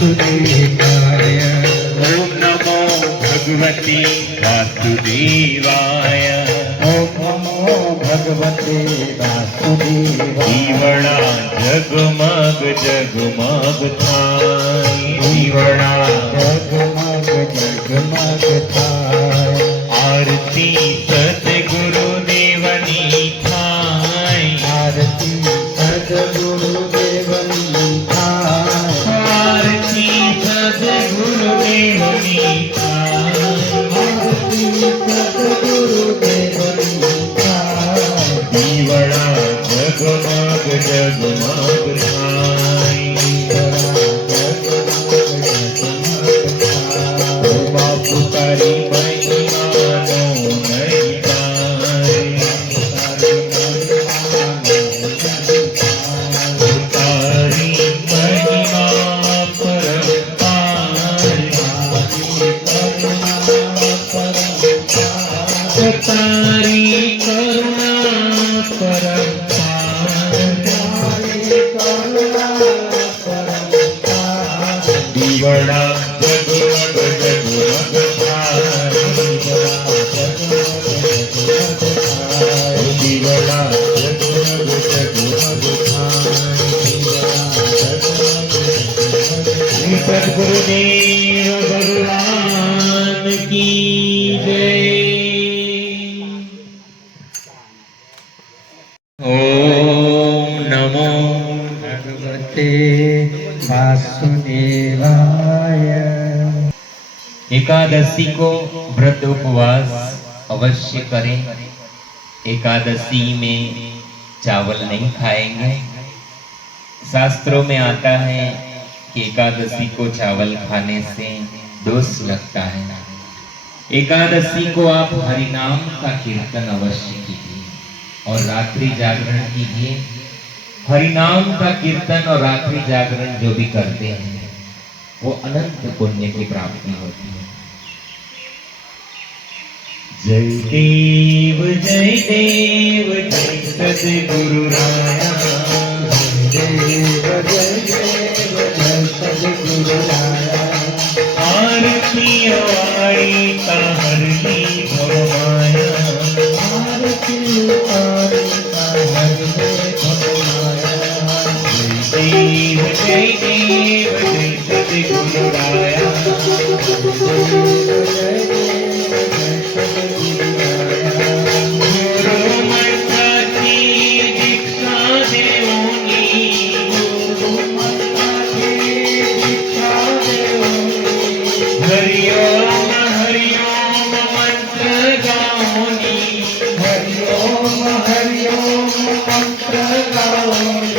वासुदेवाय। ओम नमो भगवते वासुदेवाय। ओम नमो भगवते वासुदेवाय। दीवड़ा जगमग जगमग थाय। दीवड़ा जगमग जगमग थाय। आरती सद्गुरुदेवनी थाय। आरती सद्गुरुदेवनी थाय। आरती सद्गुरुदेवनी थाय। आरती सद्गुरुदेवनी थाय। दीवड़ा जगमग जगमग थाय। बापू तारी महिमा नो नहीं पाए। तारी महिमा परम्पार। तारी करुणा परम्पार। दीवड़ा जगमग जगमग थाय। दीवड़ा जगमग जगमग थाय। सद्गुरुदेव भगवान की जय। ओम नमो भगवते वासुदेवाय। एकादशी को व्रत उपवास अवश्य करें। एकादशी में चावल नहीं खाएंगे। शास्त्रों में आता है कि एकादशी को चावल खाने से दोष लगता है। एकादशी को आप हरिनाम का कीर्तन अवश्य कीजिए और रात्रि जागरण कीजिए। हरिनाम का कीर्तन और रात्रि जागरण जो भी करते हैं वो अनंत पुण्य की प्राप्ति होती है। जय देव जय देव जय सद्गुरु राया। देव जय देव जय सद्गुरु राया। आरती वाणी का हरली भवमाया। आरती वाणी का हरले भवमाया। देव जय देव जय सद्गुरु राया। गुरु मठाची दीक्षा देऊनी। हरि ओम मंत्र गाऊनी। हरि ओम मंत्र गाऊनी।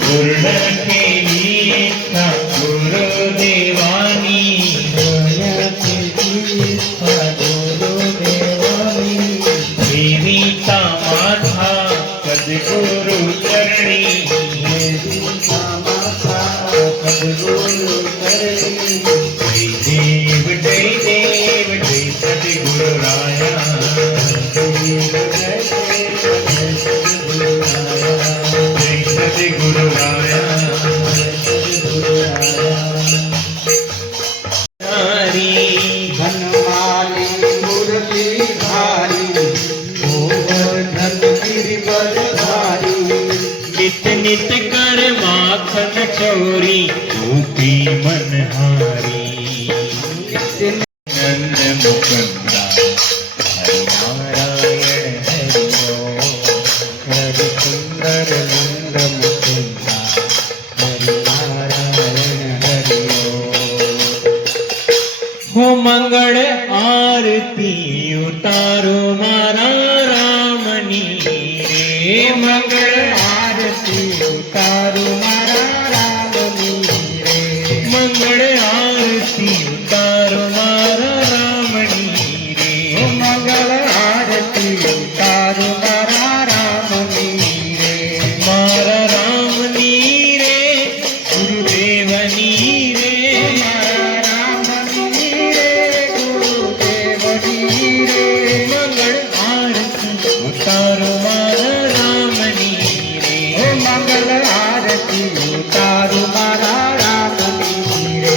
पूर्ण केली इच्छा गुरुदेवानी। देवीचा माझा सद्गुरु चरणी। जय देव जय सद्गुरु राया। जय सद्गुरु राया। धनवाली मुरली धारी। गोवर्धन गिरिवरधारी। नित नित कर माखन चोरी गोपी मनहारी। नंद मुकुंदा हरि नारायण हरि ओम। हरि सुंदर नंद मुकुंदा हरि नारायण हरि ओम। हो मंगल आरती उतारो मारा रामनी रे। मंगल आरती उतारो मारा रामनी रे। मंगल आरती उतारो मारा रामनी रे। मंगल आरती उतारो मारा रामनी रे। मारा रामनी रे गुरुदेवनी रे। मारा रामनी रे गुरुदेवनी रे। मंगल आरती उतारो मारा रामनी रे। मंगल आरती उतारो मारा रामनी रे।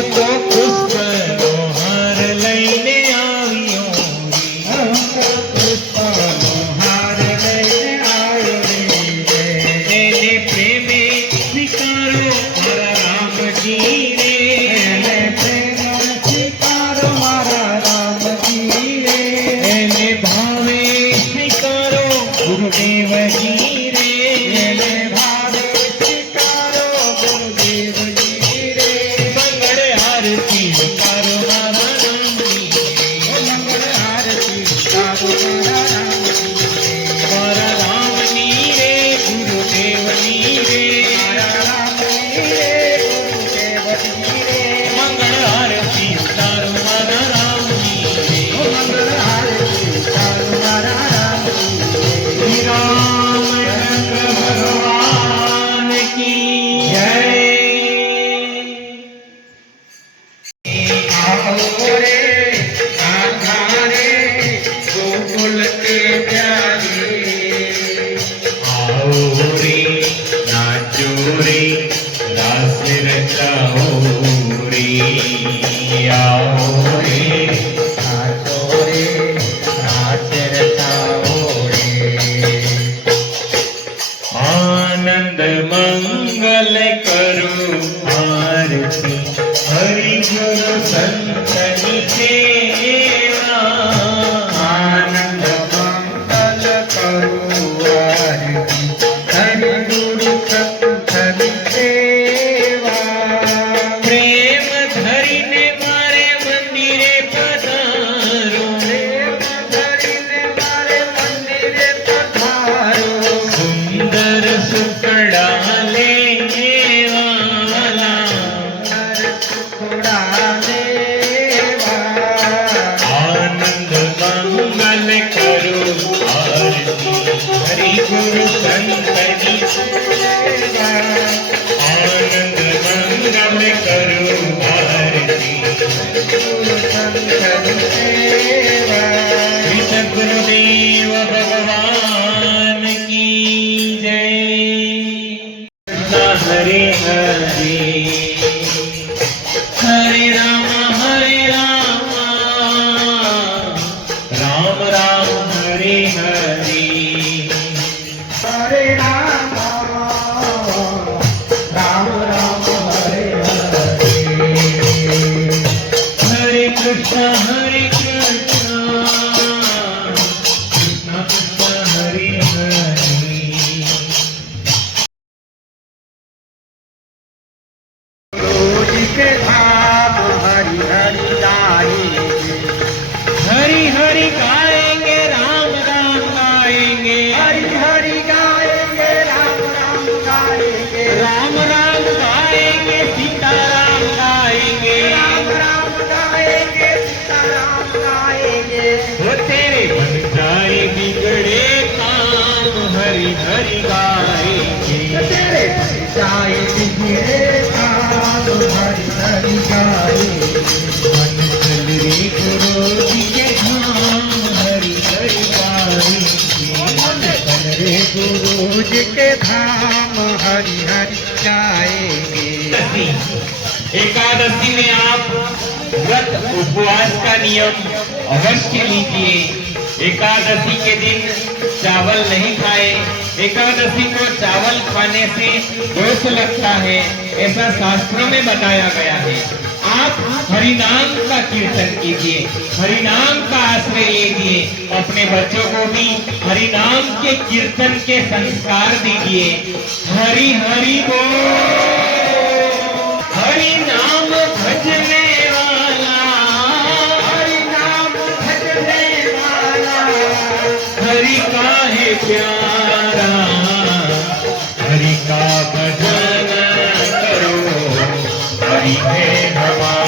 તો પુષ્પનો હાર લઈને આવ્યો પુષ્પનો હાર લઈને આવ્યો રે. એને પ્રેમે સ્વીકારો મારા રામજી રે એને પ્રેમ સ્વીકારો મારા રામજી રે. એને ભાવે સ્વીકારો ગુરુદેવજી રે એને ભાવે સ્વીકારો ગુરુદેવજી રે. મંગળ આરતી સ્વીકારો મારા રામજી રે. મંગળ આરતી સ્વીકારો મારા રામજી રે. મારા રામની રે ગુરુદેવની રે મારા રામજી રે ગુરુદેવજી રે. મંગળ આરતી સ્વીકારો મારા રામજી રે. મંગળ આરતી સ્વીકારો મારા રામજી રે. શ્રી રામચંદ્ર ભગવાન કી જય. आओ रे आधा रे गोकुल के प्यारे. आओ रे नाचो रे रास रचाओ रे आओ रे नाचो रे नाच रचाओ रे. आनंद मंगल करो आरती हरि गुरु संतनि सेवा आनंद मंगल करो आरती हरि गुरु संतनि सेवा. प्रेम धरिने मारे मंदिरे पधारो प्रेम धरिने मारे मंदिरे पधारो. सुंदर सुकड़ा लेने वाला सुखड़ा देवा. आनंद मंगल करो आरती हरि गुरु संतनि सेवा. आनंद मंगल करो आरती गुरु संतनि सेवा. श्री सद्गुरुदेव भगवान की जय. हरे हरे हरे राम राम राम हरे हरे. हरे राम राम राम हरे हरे. हरे कृष्ण कृष्ण कृष्ण हरे हरे. रोज के धाम हरि हरि गाएंगे. हरि हरि गाएंगे राम राम गाएंगे हरि हरि गाएंगे राम राम गाएंगे. राम राम गाएंगे सीता राम गाएंगे राम राम गाएंगे सीता राम गाएंगे. वो तेरे बन जाए बिगड़े काम हरि हरि गाएंगे तेरे जाए बिगड़े काम हरि हरि गाएंगे. मन चल रे गुरु जी के धाम हरि हरि गाएंगे रे गुरु जी के धाम हरि हरि गाएंगे. एकादशी में आप व्रत उपवास का नियम अवश्य लीजिए. एकादशी के दिन चावल नहीं खाए. एकादशी को चावल खाने से दोष लगता है, ऐसा शास्त्रों में बताया गया है. आप हरिनाम का कीर्तन कीजिए, हरिनाम का आश्रय लीजिए. अपने बच्चों को भी हरिनाम के कीर्तन के संस्कार दीजिए. हरि हरि बोल. हरि नाम भजने वाला हरि नाम भजने वाला हरि का है प्यारा. हरि का भजन करो हरि है हमारा.